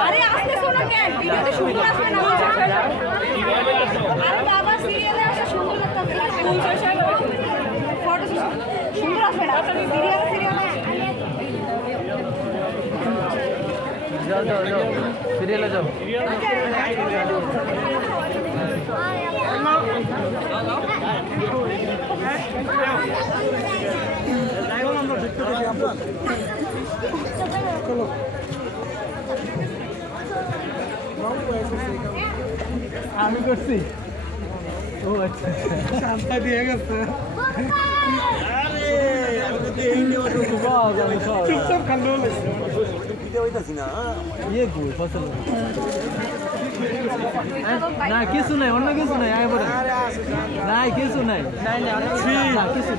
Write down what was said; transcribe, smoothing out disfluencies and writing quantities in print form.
আরে আসতে শোনো কেন ভিডিওতে সুন্দর আসবে না আরে বাবা সিরিয়ালে আসে সুন্দর লাগতে ফুল সেশন ফটো সুন্দর আসবে না সিরিয়ালে যাও যাও যাও সিরিয়ালে যাও আমি করছি ও আচ্ছা শান্তা দিয়ে গেছে চুপচাপ খান্ডো ইয়ে কই ফসল না কিছু নাই অন্য কিছু নাই আয় বলে নাই কিছু নাই কিছু